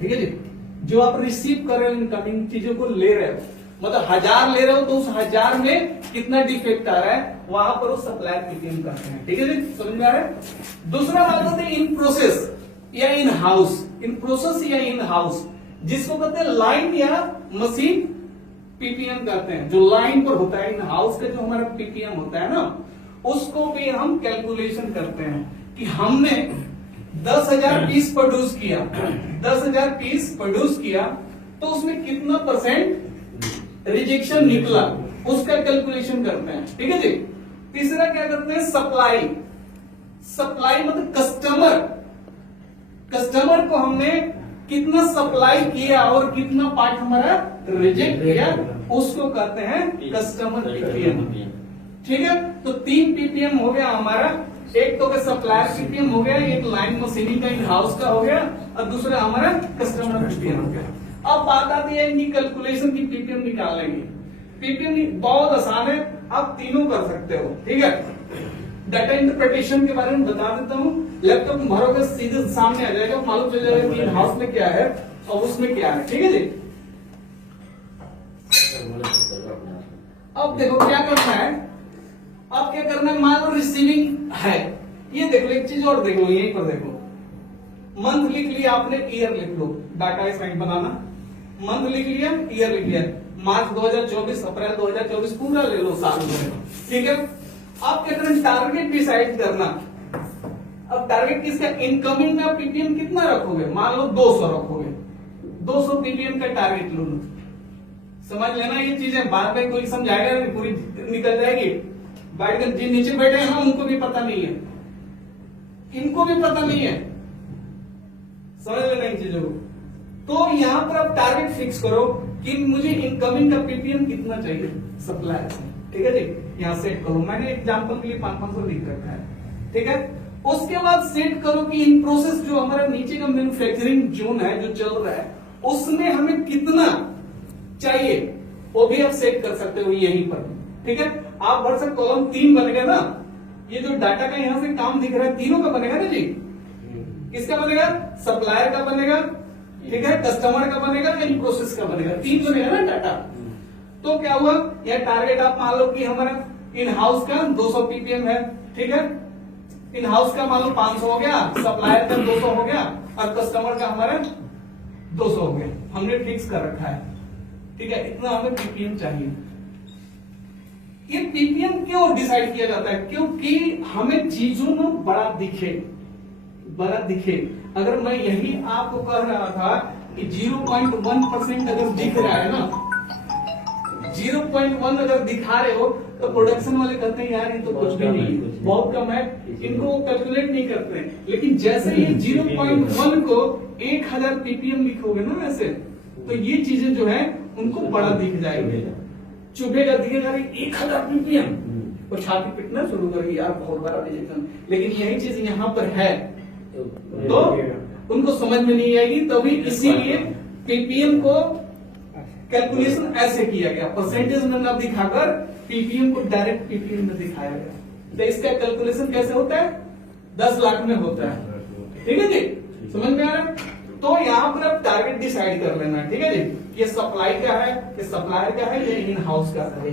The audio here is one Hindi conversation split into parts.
ठीक है जी। जो आप रिसीव कर रहे हो इनकमिंग चीजों को ले रहे हो, मतलब 1000 ले रहे हो तो उस 1000 में कितना डिफेक्ट आ रहा है वहां पर वो सप्लायर पीपीएम करते हैं। ठीक है जी, समझ में आ रहा है। दूसरा बात होती है इन प्रोसेस या इन हाउस, इन प्रोसेस या इन हाउस, जिसको कहते हैं लाइन या मशीन पीपीएम करते हैं। जो लाइन पर होता है इन हाउस का जो हमारा पीपीएम होता है ना, उसको भी हम कैलकुलेशन करते हैं कि हमने 10,000 पीस प्रोड्यूस किया, 10,000 पीस प्रोड्यूस किया तो उसमें कितना % रिजेक्शन निकला, उसका कैलकुलेशन करते हैं। ठीक है जी। तीसरा क्या करते हैं, सप्लाई। सप्लाई मतलब कस्टमर को हमने कितना सप्लाई किया और कितना पार्ट हमारा रिजेक्ट किया, उसको कहते हैं कस्टमर पीपीएम। ठीक है, तो 3 पीपीएम हो गया हमारा। एक तो सप्लायर पीपीएम हो गया, एक लाइन मशीनिंग का इन हाउस का हो गया, और दूसरा हमारा कस्टमर पीपीएम हो गया। अब बात आती है इनकी कैलकुलेशन की पीपीएम निकालने की। पीपीएम बहुत आसान है, आप तीनों कर सकते हो। ठीक है, डाटा इंटरप्रिटेशन के बारे में बता देता हूँ। लैपटॉप में भरोगे सीधे सामने आ जाएगा, मालूम चल जाएगा कि इन हाउस में क्या है और उसमें क्या है। ठीक है जी। अब देखो क्या करना है, अब क्या करना है, मान लो रिसीविंग है, ये देख लो, एक चीज और देख लो, यहीं पर देखो, मंथ लिख लिया आपने, ईयर लिख लो, डाटा साइड बनाना, मंथ लिख लिया, ईयर लिख लिया, मार्च 2024, अप्रैल 2024 पूरा ले लो, साल में। ठीक है, अब क्या करना, टारगेट डिसाइड करना। अब टारगेट किसका, इनकमिंग में पीपीएम कितना रखोगे, मान लो 200 रखोगे, 200 पीपीएम का टारगेट लो। समझ लेना ये चीजें, बाद में कोई समझाएगा नहीं, पूरी निकल जाएगी। बैठ कर जिन नीचे बैठे हैं उनको भी पता नहीं है, इनको भी पता नहीं है, समझ लेना इन चीजों को। तो यहां पर आप टारगेट फिक्स करो कि मुझे इनकमिंग का पीपीएम कितना चाहिए सप्लायर से। ठीक है जी, यहां सेट करो, मैंने एग्जांपल के लिए 500 लिख रखा है। ठीक है, उसके बाद सेट करो कि इन प्रोसेस जो हमारा नीचे का मैन्युफैक्चरिंग जोन है जो चल रहा है, उसमें हमें कितना चाहिए वो भी आप सेट कर सकते हो यहीं पर। ठीक है, आप भर सकते, कॉलम 3 बनेगा ना, ये जो डाटा का यहां से काम दिख रहा है तीनों का बनेगा ना जी। किसका बनेगा, सप्लायर का बनेगा, ठीक है, कस्टमर का बनेगा, इन प्रोसेस का बनेगा, 3 बनेगा ना डाटा। तो क्या हुआ, यह टारगेट आप मान लो कि हमारा इन हाउस का 200 पीपीएम है। ठीक है, इन हाउस का मान लो 500 हो गया, सप्लायर का 200 हो गया, और कस्टमर का हमारा 200 हो गया, हमने फिक्स कर रखा है। ठीक है, इतना हमें पीपीएम चाहिए। ये पीपीएम क्यों डिसाइड किया जाता है, क्योंकि हमें चीजों में बड़ा दिखे। अगर मैं यही आपको कह रहा था कि 0.1% अगर दिख रहा है ना, 0.1 अगर दिखा रहे हो, तो प्रोडक्शन वाले कहते हैं यार ये तो कुछ भी नहीं है, बहुत कम है, इनको कैलकुलेट नहीं करते हैं। लेकिन जैसे ये 0.1 को 1000 पीपीएम लिखोगे ना वैसे, तो ये चीजें जो है उनको बड़ा दिख जाएगी, चुभेगा, दिखेगा 1000 पीपीएम, और छाती पिटना शुरू करेगी, यार बहुत बड़ा रिजेक्शन। लेकिन यही चीज यहाँ पर है तो उनको समझ में नहीं आएगी, तभी इसीलिए पीपीएम को कैलकुलेशन ऐसे किया गया, परसेंटेज में न दिखाकर पीपीएम को डायरेक्ट पीपीएम में दिखाया गया। तो इसका कैलकुलेशन कैसे होता है, 10 लाख में होता है। ठीक है जी, समझ में आ रहा है। तो यहाँ पर आप टारगेट डिसाइड कर लेना। ठीक है जी, ये सप्लाई का है, ये सप्लायर का है, ये इन हाउस का है।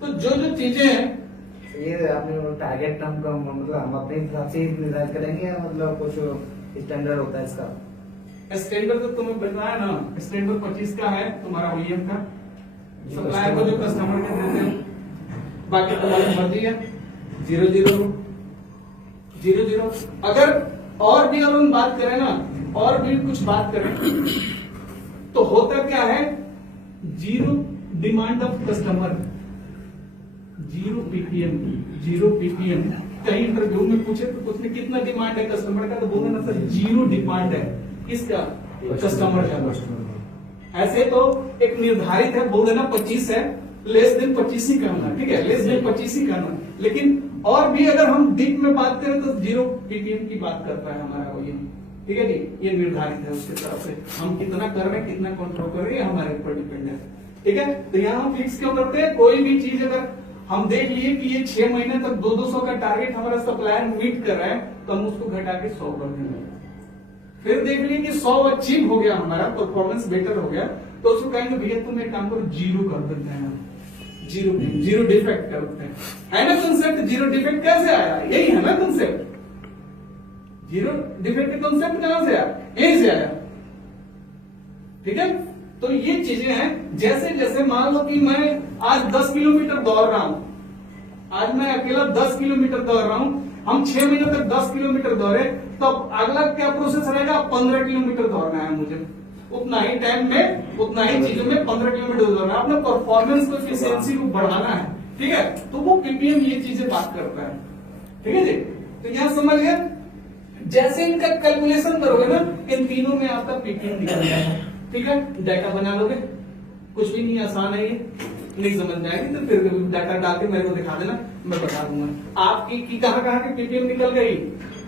तो जो चीजें हैं, ये आपने टारगेट नाम का मतलब हम अपने हिसाब से निर्धारित करेंगे, मतलब कुछ स्टैंडर्ड होता है इसका? स्टैंडर्ड तो तुम्हें बताया ना, स्टैंडर्ड 25 का है तुम्हारा ओईएम का, सप्लायर को जो कस्टमर के देते हैं, बाकी तुम्हारी मर्जी है। 0 अगर और भी हम बात करें ना, और भी कुछ बात करें तो होता क्या है, 0 डिमांड ऑफ कस्टमर, 0 पीपीएम। कहीं इंटरव्यू में पूछे तो उसने कितना डिमांड है कस्टमर का, तो बोले ना सर 0 डिमांड है, किसका, कस्टमर का। ऐसे तो एक निर्धारित है, बोल देना 25 है, लेस देन 25 ही करना। ठीक है, लेस देन 25 ही करना। लेकिन और भी अगर हम डीप में बात करें तो 0 पीपीएम की बात करता है हमारा ओईएम। ठीक है जी, ये निर्धारित है उसके तरफ से, हम कितना कर रहे हैं, कितना कंट्रोल कर रहे हैं, हमारे ऊपर डिपेंड है। ठीक है, तो यहाँ हम फिक्स क्यों करते हैं, कोई भी चीज अगर हम देख लिए कि ये 6 महीने तक 200 का टारगेट हमारा सप्लायर मीट कर रहा है, तो हम उसको घटा के 100 कर देंगे। फिर देख लिए कि 100 अचीव हो गया, हमारा परफॉर्मेंस बेटर हो गया, तो उसको कहेंगे भैया तुम एक काम करो, 0 कर देते हैं, जीरो डिफेक्ट करते हैं। है ना कंसेप्ट? जीरो डिफेक्ट कैसे आया? यही है ना कंसेप्ट। जीरो डिफेक्ट का कंसेप्ट कहां से आया? यहीं से आया। ठीक है, तो ये चीजें हैं। जैसे जैसे मान लो कि मैं आज 10 किलोमीटर दौड़ रहा हूं, आज मैं अकेला 10 किलोमीटर दौड़ रहा हूं, हम 6 महीने तक 10 किलोमीटर दौड़े, तो अगला क्या प्रोसेस रहेगा? 15 किलोमीटर दौड़ना है मुझे, उतना ही टाइम में, उतना ही चीजों में 15 किलोमीटर दौड़ना है, अपने परफॉर्मेंस को, एफिशिएंसी को बढ़ाना है। ठीक है, तो वो पीपीएम ये चीजें बात करता है। ठीक है जी, तो यहां समझ गए। जैसे इनका कैलकुलेशन करोगे ना, इन तीनों में आपका पीपीएम निकल जाएगा। ठीक है, डाटा बना लोगे, कुछ भी नहीं, आसान है ये। नहीं समझ में आएगी तो फिर डाटा डाल के मेरे को दिखा देना, मैं बता दूंगा। आपकी कहाँ की पीपीएम निकल गई?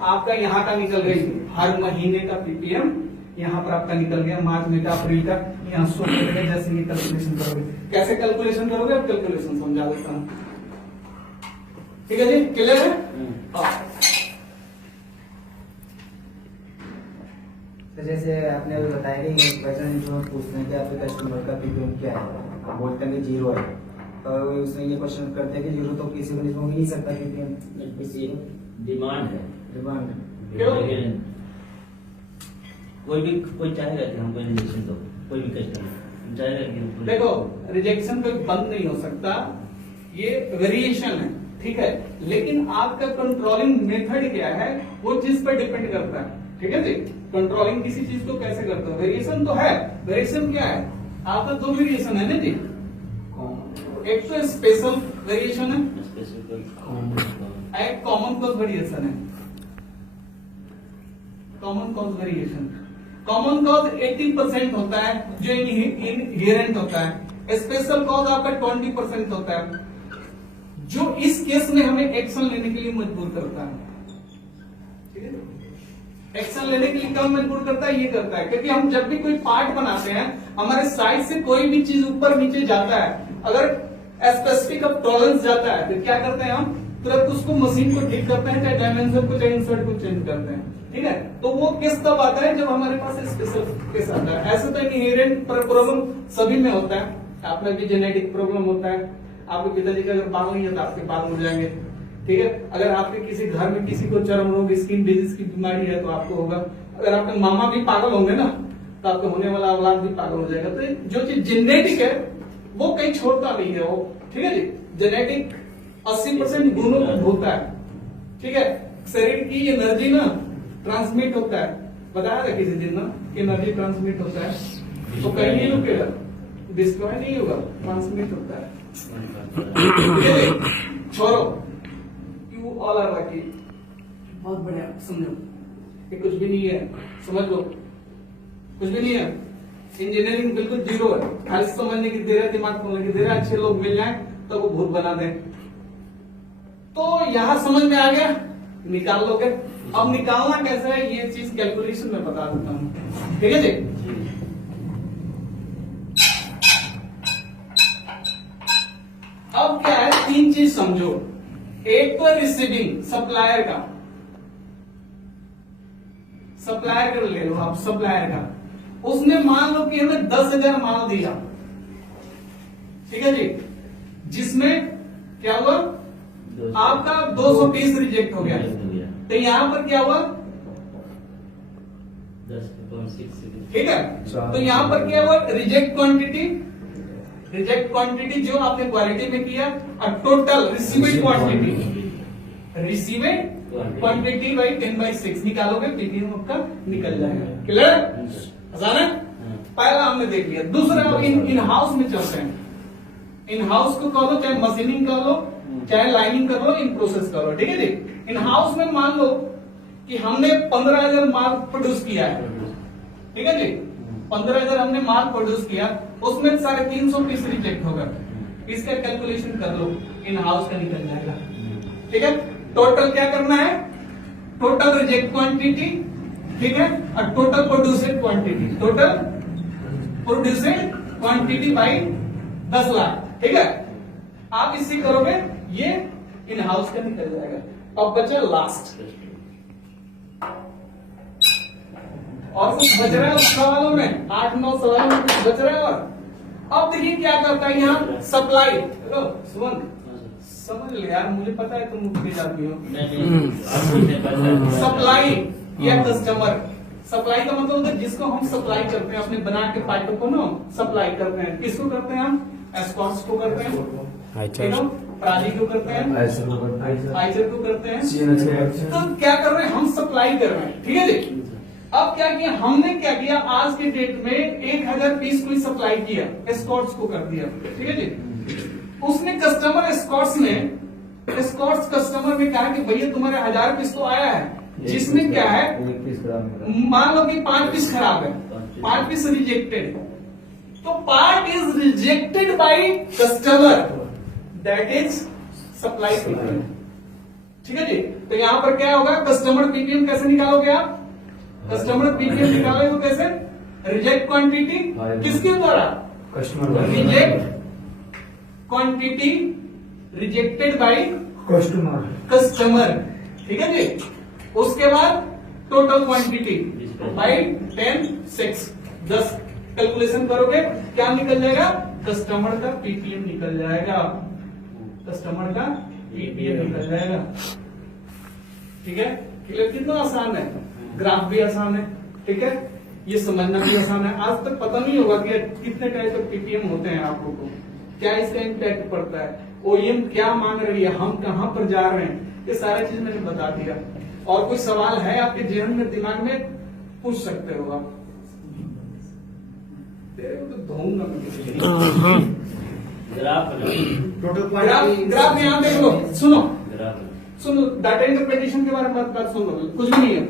आपका यहाँ का निकल गई, हर महीने का पीपीएम यहाँ पर आपका निकल गया, मार्च में का, अप्रैल का, यहाँ शो करेगा। जैसे ये कैलकुलेशन करोगे, कैसे कैलकुलेशन करोगे? अब कैलकुलेशन समझा देता हूँ। ठीक है जी, क्लियर है? तो जैसे आपने अभी बताया कि क्वेश्चन जो पूछते हैं कि आपके कस्टमर का पीपीएम क्या है, आप बोलते हैं कि 0 है, तो उसमें ये क्वेश्चन करते हैं कि 0 तो किसी को हो ही नहीं सकता पीपीएम। डिमांड है, डिमांड क्यों? कोई चाहेगा कि हमको इंजेक्शन दो, कोई भी कस्टमर चाहेगा कि देखो, रिजेक्शन पे बंद नहीं हो सकता, ये वेरिएशन है। ठीक है, लेकिन आपका कंट्रोलिंग मेथड क्या है, वो चीज पर डिपेंड करता है। ठीक है जी, कंट्रोलिंग किसी चीज को कैसे करते हो? वेरिएशन तो है। वेरिएशन क्या है? आपका 2 वेरिएशन है ना जी, एक तो स्पेशल वेरिएशन है, एक कॉमन कॉज वेरिएशन है। Common cause variation, common cause 80% होता है जो इनहेरेंट होता है, स्पेशल कॉज आपका 20% होता है, जो इस केस में हमें एक्शन लेने के लिए मजबूर करता है। ठीक है, एक्शन लेने के लिए कब मजबूर करता है? ये करता है क्योंकि हम जब भी कोई पार्ट बनाते हैं, हमारे साइड से कोई भी चीज ऊपर नीचे जाता है, अगर स्पेसिफिक अब टॉलरेंस जाता है, तो क्या करते हैं हम? तुरंत उसको मशीन को ठीक करते हैं, चाहे डायमेंशन को, चाहे इंसर्ट को चेंज करते हैं। ठीक है, तो वो केस तब आता है जब हमारे पास स्पेशल केस आता है। ऐसे तो इनहेरेंट प्रॉब्लम सभी में होता है, आप में भी जेनेटिक प्रॉब्लम होता है। आपके पिताजी का अगर बाल नहीं है तो आपके बाल हो जाएंगे। ठीक है, अगर आपके किसी घर में किसी को चर्म रोग, स्किन डिजीज की बीमारी है तो आपको होगा। अगर आपके मामा भी पागल होंगे ना, तो आपको होने वाला औलाद भी पागल हो जाएगा। तो जो चीज जेनेटिक है वो कहीं छोड़ता नहीं है वो। ठीक है जी, जेनेटिक 80% गुणों को होता है। ठीक है, शरीर की एनर्जी ना ट्रांसमिट होता है, बताया था किसी दिन ना, एनर्जी ट्रांसमिट होता है, तो कहीं नहीं रुकेगा, डिस्ट्रॉय नहीं होगा, ट्रांसमिट होता है। छोड़ो, यू ऑल आर लकी, बहुत बढ़िया, समझो ये कुछ भी नहीं है, समझ लो कुछ भी नहीं है। इंजीनियरिंग बिल्कुल 0 है, खाली समझने की देर है, दिमाग खोलने की देर है, अच्छे लोग मिल जाए तो वो भूत बना दें। तो यहां समझ में आ गया, निकाल लोगे। अब निकालना कैसे है ये चीज कैलकुलेशन में बता देता हूं। ठीक है जी, अब क्या है, 3 चीज समझो। एक तो रिसीविंग, सप्लायर का, सप्लायर का ले लो आप, सप्लायर का, उसने मान लो कि हमें 10,000 माल दिया। ठीक है जी, जिसमें क्या हुआ, आपका 200 पीस रिजेक्ट हो गया। तो यहां पर क्या हुआ, 10.6। ठीक है, तो यहां पर क्या हुआ, रिजेक्ट क्वांटिटी, रिजेक्ट क्वांटिटी जो आपने क्वालिटी में किया, और total received quantity, received quantity by 10/6 निकालोगे, पीपीएम आपका निकल जाएगा। क्लियर, आसान है? पहला हमने देख लिया। दूसरा इन हाउस में चलते हैं। इन हाउस को कह लो, चाहे मशीनिंग कर लो, चाहे लाइनिंग कर लो, इन प्रोसेस कर लो। ठीक है जी, इन हाउस में मान लो कि हमने 15,000 माल प्रोड्यूस किया है। ठीक है जी, 15,000 हमने माल प्रोड्यूस किया, उसमें 350 पीस रिजेक्ट होगा। इसका कैलकुलेशन कर लो, इन हाउस का निकल जाएगा। ठीक है, टोटल क्या करना है, टोटल रिजेक्ट क्वांटिटी, ठीक है, और total produced quantity, total produced quantity by 10 lakh. ठीक है, आप इसी करोगे, ये इन हाउस का निकल जाएगा। अब बचा लास्ट, और कुछ बच रहा है उस सवालों में, 8-9 सवालों में कुछ बच रहा है। और अब देखिए क्या करता है यहाँ सप्लाई। हेलो सुमन, समझ ले यार, मुझे पता है तुम मुझे जाती हो। सप्लाई या कस्टमर, सप्लाई का मतलब होता है जिसको हम सप्लाई करते हैं, अपने बना के पाइपों को ना सप्लाई करते हैं। किसको करते हैं हम? एस्कॉर्ट्स को करते हैं, प्राजी को करते हैं, आइचर को करते हैं। तो क्या कर रहे हैं हम? सप्लाई कर रहे हैं, ठीक है जी। अब क्या किया हमने, क्या किया आज के डेट में 1000 पीस कोई सप्लाई किया, एस्कॉर्ट्स को कर दिया, ठीक है जी। उसने कस्टमर एस्कॉर्ट्स कस्टमर ने कहा कि भैया तुम्हारे 1000 पीस तो आया है, जिसमें क्या है, मान लो कि 5 पीस खराब है, 5 पीस रिजेक्टेड। तो part is rejected by customer, that is supply ppm, ठीक है जी। तो यहां पर क्या होगा, कस्टमर पीपीएम कैसे निकालोगे आप? कस्टमर पीपीएम निकालोगे तो कैसे? रिजेक्ट क्वांटिटी किसके द्वारा? Customer. Reject quantity rejected by customer, ठीक है जी। उसके बाद टोटल क्वांटिटी बाय 10 कैलकुलेशन करोगे, क्या निकल जाएगा? कस्टमर का पीपीएम निकल जाएगा, कस्टमर का पीपीएम निकल जाएगा, ठीक है। क्लियर? कितना आसान है, ग्राफ भी आसान है, ठीक है, ये समझना भी आसान है। आज तक पता नहीं होगा कि कितने टाइप के पीपीएम होते हैं, आप लोगों को क्या इसका इम्पैक्ट पड़ता है, ओईएम क्या मांग रही है, हम कहां पर जा रहे हैं, ये सारी चीज मैंने बता दिया। और कोई सवाल है आपके जेहन में, दिमाग में, पूछ सकते हो आप। तेरे को तो धोऊंगा मैं किसी दिन। ग्राफ यहाँ देख लो, सुनो डाटा इंटरप्रिटेशन के बारे में बात सुन लो, कुछ भी नहीं है।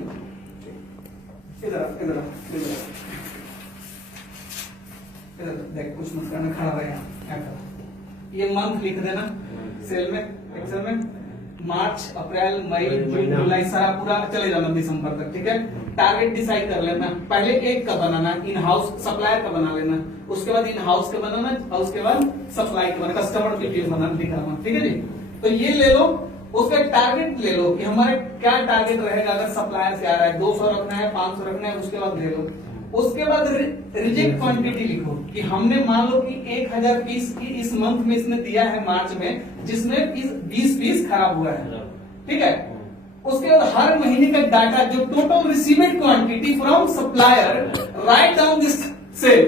इधर देख, कुछ मत करना, खड़ा रहे यहाँ। ये मंथ लिख देना सेल में, एक्सेल में, मार्च, अप्रैल, मई, जून, जुलाई, सारा पूरा चले जाना दिसंबर तक, ठीक है। टारगेट डिसाइड कर लेना, पहले एक का बनाना, इन हाउस सप्लायर का बना लेना, उसके बाद इन हाउस का बनाना, और उसके बाद सप्लाई का बनाना, कस्टमर पीपीएम बनाना, लिखा, ठीक है जी। तो ये ले लो, उसका टारगेट ले लो कि हमारे क्या टारगेट रहेगा, अगर सप्लायर से आ रहा है 200 रखना है, 500 रखना है, उसके बाद ले लो। उसके बाद रिजेक्ट क्वांटिटी लिखो कि हमने मान लो कि 1000 पीस की इस मंथ में इसने दिया है मार्च में, जिसमें 20 पीस खराब हुआ है, ठीक है। उसके बाद हर महीने का डाटा, जो total received quantity from supplier, right down this cell.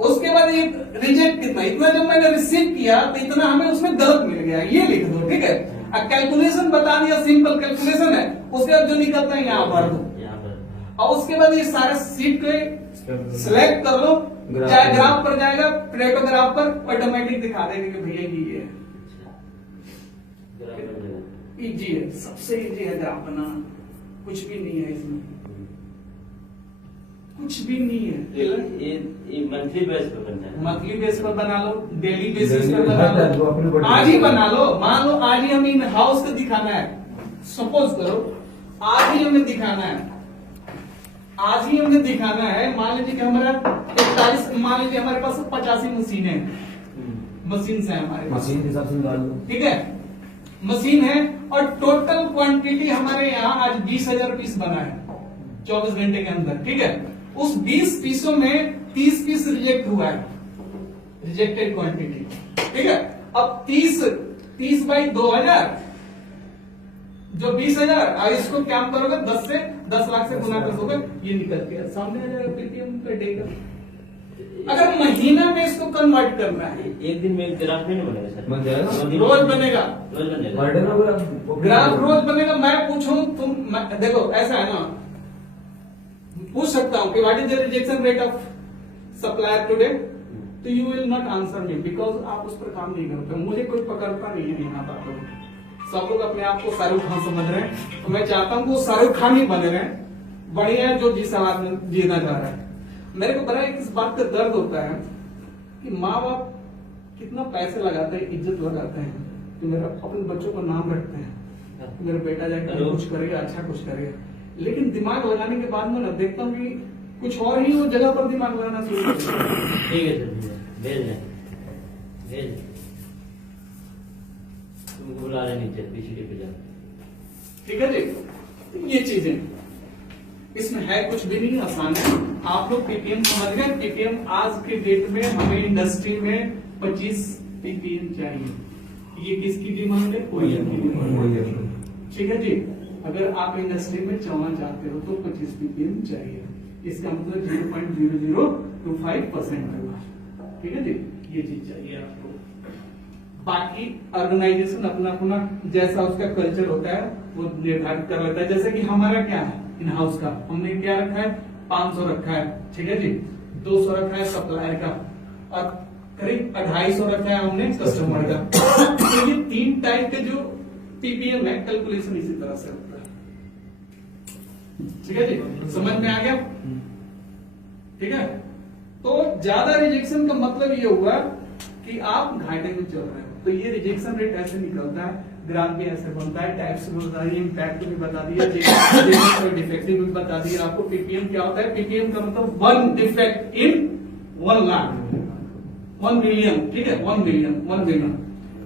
उसके बाद ये रिजेक्ट कितना, इतना जो मैंने रिसीव किया तो इतना हमें उसमें गलत मिल गया, ये लिख दो, ठीक है। अब कैलकुलेशन बता दिया, सिंपल कैलकुलेशन है। उसके बाद जो निकलता है यहाँ भर दो, और उसके बाद ये सारे सीट को सिलेक्ट कर लो, चाहे ग्राफ पर जाएगा, प्लेटो ग्राफ पर ऑटोमेटिक दिखा देगा कि भैया ये है। इजी है, सबसे इजी है ग्राफ बनाना, कुछ भी नहीं है इसमें, कुछ भी नहीं है। ये मंथली बेस पर बनता है, मंथली बेस पर बना लो, डेली बेसिस पर बना लो, आज ही बना लो। मान लो आज ही हमें इन हाउस को दिखाना है, सपोज करो आज ही हमें दिखाना है, आज ही हमें दिखाना है। मान लीजिए कि हमारा 41, मान लीजिए हमारे पास 85 मशीन है, मशीन है हमारे पास, मशीन के हिसाब से निकाल लो, ठीक है, मशीन है। और टोटल क्वांटिटी हमारे यहाँ आज 20,000 पीस बना है 24 घंटे के अंदर, ठीक है। उस 20 पीसों में 30 पीस रिजेक्ट हुआ है, रिजेक्टेड क्वांटिटी, ठीक है। अब 30 बाई 2000 जो 20,000, और इसको क्या करोगे 10 लाख से गुना कर दोगे, ये निकल के सामने आ जाएगा पीपीएम का डेटा। अगर महीना में इसको कन्वर्ट करना है, एक दिन में ग्राफ नहीं बनेगा सर, बन जाएगा, रोज बनेगा, रोज बनेगा ग्राफ रोज बनेगा। मैं पूछूं तुम, देखो ऐसा है ना, पूछ सकता हूं कि what is the rejection rate of supplier today, तो you will not answer me, because आप उस पर काम नहीं करते, मुझे कोई पकड़ता नहीं है यहाँ बातों। सब लोग अपने आप को शाहरुख खान समझ रहे हैं, तो मैं चाहता हूं वो शाहरुख खान ही बने रहे, बढ़िया है जो जिस समाज में जीना चाह रहा है। मेरे को बड़ा इस बात का दर्द होता है कि माँ बाप कितना पैसे लगाते हैं, इज्जत लगाते हैं, कि मेरा अपने बच्चों को नाम रखते हैं, मेरा बेटा जाके कुछ करेगा, अच्छा कुछ करेगा, लेकिन दिमाग लगाने के बाद में ना देखता हूँ कि कुछ और ही वो जगह पर दिमाग लगाना शुरू कर देता है। ठीक है सर, भेज तुमको बुला रहे नीचे पीछे पे जा, ठीक है जी। ये चीजें इसमें है कुछ भी नहीं, आसान है। आप लोग पीपीएम समझ गए। पीपीएम आज के डेट में हमें इंडस्ट्री में 25 पीपीएम चाहिए। ये किसकी डिमांड है? OEM की डिमांड है। ठीक है जी। अगर आप इंडस्ट्री में चलना चाहते हो तो 25 पीपीएम चाहिए। इसका मतलब 0.0025% होगा। ठीक है जी, ये चीज चाहिए आपको। बाकी ऑर्गेनाइजेशन अपना अपना जैसा उसका कल्चर होता है वो निर्धारित कर लेता है। जैसे कि हमारा क्या है इन हाउस का, हमने क्या रखा है 500 रखा है। ठीक है जी, 200 रखा है सप्लायर का और करीब 250 रखा है हमने कस्टमर का। तो ये 3 टाइप के जो पीपीएम है कैलकुलेशन इसी तरह से होता है। ठीक है जी, समझ में आ गया? ठीक है। तो ज्यादा रिजेक्शन का मतलब ये हुआ कि आप घाटे में चल रहे हो, तो ये रिजेक्शन रेट ऐसे निकलता है, ग्राम भी ऐसे बनता है, टाइप्स भी बता दिए, इम्पैक्ट भी बता दिया, डिफेक्टिव भी बता दिया आपको। पीपीएम क्या होता है? पीपीएम का मतलब 1 डिफेक्ट इन 1 लाख, 1 मिलियन। ठीक है, 1 मिलियन।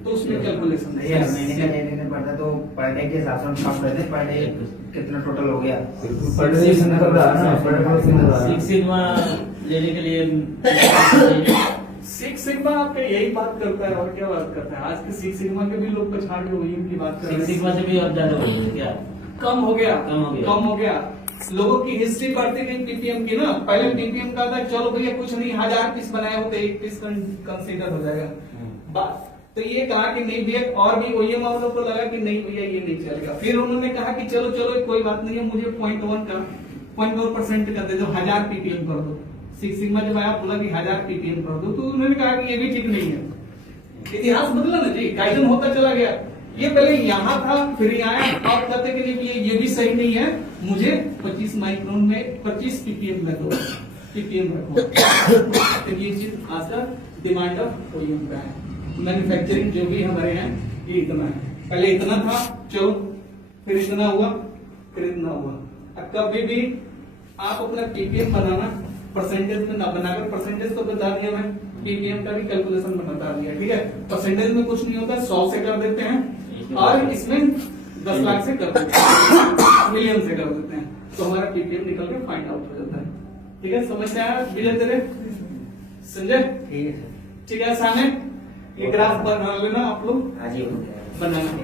तो उसमें कैलकुलेशन महीने का लेने पड़ता तो पर डे के हिसाब से हम काम करते हैं। पर डे कितना टोटल हो गया? पर डे निकल रहा है ना, पर डे सिक्स सिग्मा लेने के लिए सिक्स सिग्मा आपका यही बात करता है और क्या बात करता है? आज के सिक्स सिग्मा के भी लोग पछाड़ के OEM की बात कर रहे हैं। सिक्स सिग्मा से भी और ज्यादा हो गया क्या? कम हो गया। लोगों की हिस्ट्री बढ़ती गई पीपीएम की ना। पहले पीपीएम का था चलो भैया कुछ नहीं, 1000 पीस बनाए होते 1 पीस कंसीडर हो जाएगा बस। तो ये कहा कि नहीं भैया, और भी OEM वालों को लगा कि नहीं भैया ये नहीं चलेगा। फिर उन्होंने कहा कि चलो कोई बात नहीं है, मुझे 0.1% कर दे दो, 1000 पीपीएम कर दो। सिक्स सिग्मा जब आया बोला कि 1000 पीपीएम कर दो, तो उन्होंने कहा कि ये भी ठीक नहीं है। इतिहास बदला ना जी, गाइडन होता चला गया। ये पहले यहाँ था, फिर यहाँ आया, और कहते कि नहीं ये भी सही नहीं है, मुझे 25 माइक्रोन में 25 पीपीएम रखो। तो ये चीज आज का डिमांड ऑफ OEM का है। मैन्युफैक्चरिंग जो भी हमारे हैं ये इतना है। पहले इतना था, चलो फिर इतना हुआ, फिर इतना हुआ। अब कभी भी आप अपना पीपीएम बनाना परसेंटेज में ना बनाकर, परसेंटेज तो बता दिया मैं, पीपीएम का भी कैलकुलेशन में बता दिया। ठीक है, परसेंटेज में कुछ नहीं होता, 100 से कर देते हैं और इसमें 10 लाख से कर देते हैं, मिलियन से कर देते हैं, तो हमारा पीपीएम निकल के फाइंड आउट हो जाता है। ठीक है, समझ में आया विजय तेरे? संजय ठीक है, आसान है। ये ग्राफ बना लेना आप लोग, हाँ जी, बनाना।